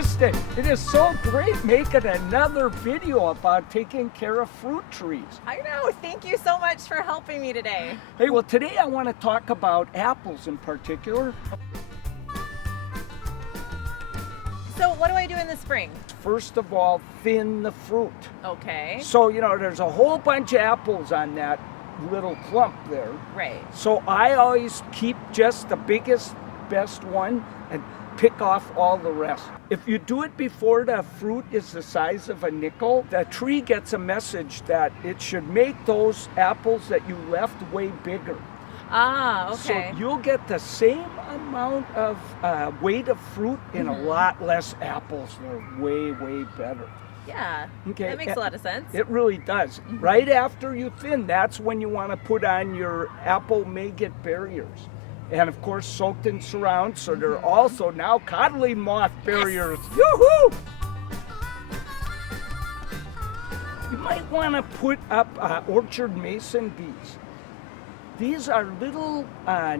Kristen, it is so great making another video about taking care of fruit trees. I know. Thank you so much for helping me today. Hey, well, today I want to talk about apples in particular. So what do I do in the spring? First of all, thin the fruit. Okay. So, there's a whole bunch of apples on that little clump there. Right. So I always keep just the biggest, best one and pick off all the rest. If you do it before the fruit is the size of a nickel, the tree gets a message that it should make those apples that you left way bigger. Ah, okay. So you'll get the same amount of weight of fruit in a lot less apples. They're way, way better. Yeah, Okay. that makes a lot of sense. It really does. Right after you thin, that's when you want to put on your apple maggot barriers. And of course, soaked in surround, so they're also now codling moth barriers. Yoo-hoo! You might want to put up orchard mason bees. These are little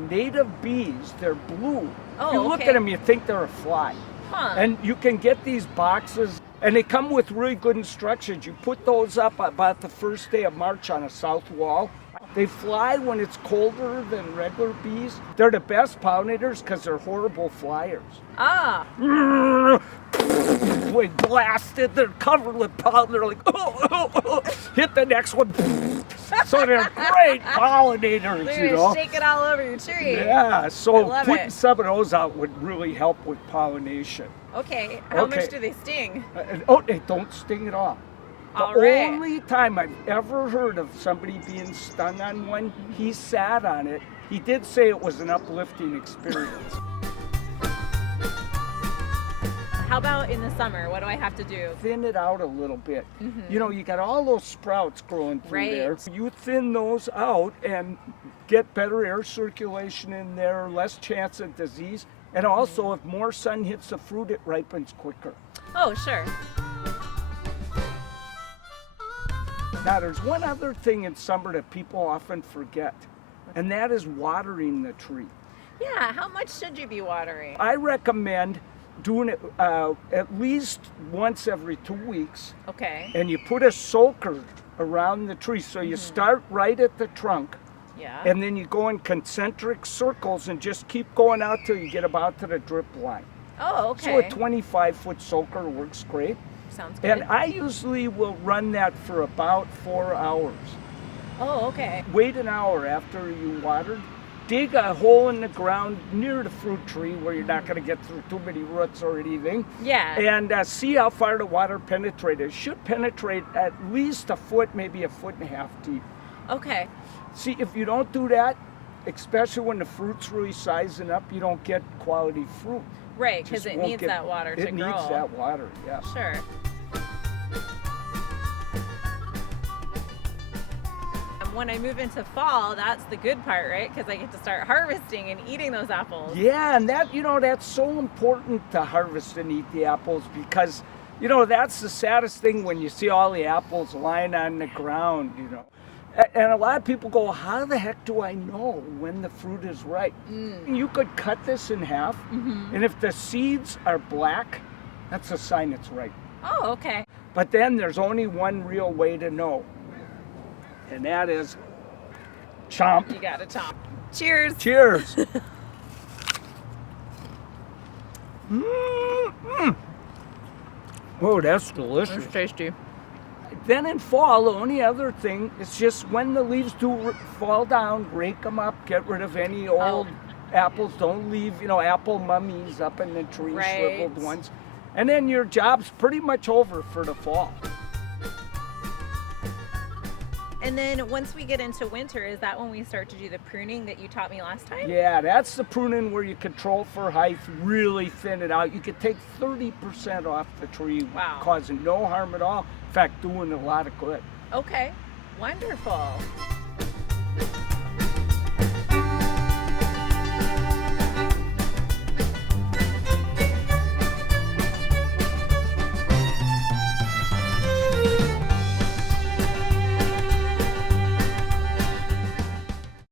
native bees. They're blue. Oh, if you look okay. at them, you think they're a fly. Huh. And you can get these boxes, and they come with really good instructions. You put those up about the first day of March on a south wall. They fly when it's colder than regular bees. They're the best pollinators because they're horrible flyers. Ah. They blasted, they're covered with pollen. They're like, oh, hit the next one. So they're great pollinators, They're shake it all over your tree. Yeah, so love putting it. some of those out would really help with pollination. Okay. How Okay. much do they sting? They don't sting at all. The All right. only time I've ever heard of somebody being stung on one, he sat on it. He did say it was an uplifting experience. How about in the summer? What do I have to do? Thin it out a little bit. You got all those sprouts growing through Right. there. You thin those out and get better air circulation in there, less chance of disease. And also, if more sun hits the fruit, it ripens quicker. Oh, sure. Now, there's one other thing in summer that people often forget, and that is watering the tree. Yeah, how much should you be watering? I recommend doing it at least once every 2 weeks, Okay. and you put a soaker around the tree. So you start right at the trunk, Yeah. and then you go in concentric circles and just keep going out till you get about to the drip line. Oh, So okay. a 25-foot soaker works great. Sounds good. And I usually will run that for about 4 hours. Oh, okay. Wait an hour after you watered. Dig a hole in the ground near the fruit tree where you're not going to get through too many roots or anything. Yeah. And see how far the water penetrates. It should penetrate at least a foot, maybe 1.5 feet deep. Okay. See, if you don't do that, especially when the fruit's really sizing up, you don't get quality fruit. Right, because Just it won't needs get- that water to It grow. needs that water, yeah. Sure. When I move into fall, that's the good part, right? Because I get to start harvesting and eating those apples. Yeah, and that's so important to harvest and eat the apples because, that's the saddest thing when you see all the apples lying on the ground, And a lot of people go, how the heck do I know when the fruit is ripe? You could cut this in half, and if the seeds are black, that's a sign it's ripe. Oh, okay. But then there's only one real way to know, and that is chomp. You got to chomp. Cheers. Cheers. Mm-mm. Oh, that's delicious. It's tasty. Then in fall, the only other thing is just when the leaves do fall down, rake them up, get rid of any old apples. Don't leave, apple mummies up in the tree, Right. shriveled ones. And then your job's pretty much over for the fall. And then once we get into winter, is that when we start to do the pruning that you taught me last time? Yeah, that's the pruning where you control for height, really thin it out. You could take 30% off the tree, Wow. causing no harm at all. In fact, doing a lot of good. Okay. Wonderful.